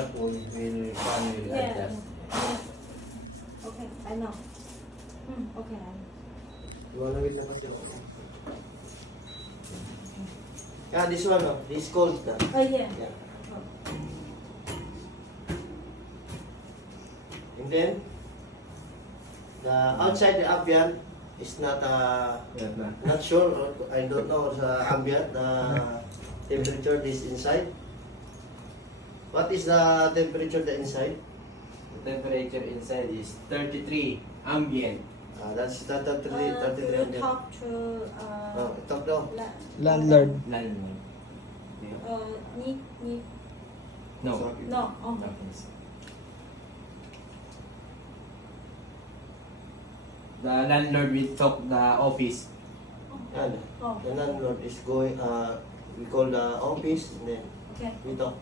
careful, will manually Yeah. adjust. Yeah. Okay, I know. Okay, I know. Lumalawid na kasi ako. Yeah, this one, oh, this cold na. Oh, yeah. Yeah. Oh. And then, the outside the ambient is not not sure. I don't know the ambient temperature this inside. What is the temperature the inside? The temperature inside is 33 ambient. That's 33 You ambient. talk to Talk daw. Landlord. Landlord. Nick. No. No. Oh. No. The landlord will talk the office. Yan. Oh. The landlord is going, we call the office, and then Okay. we talk.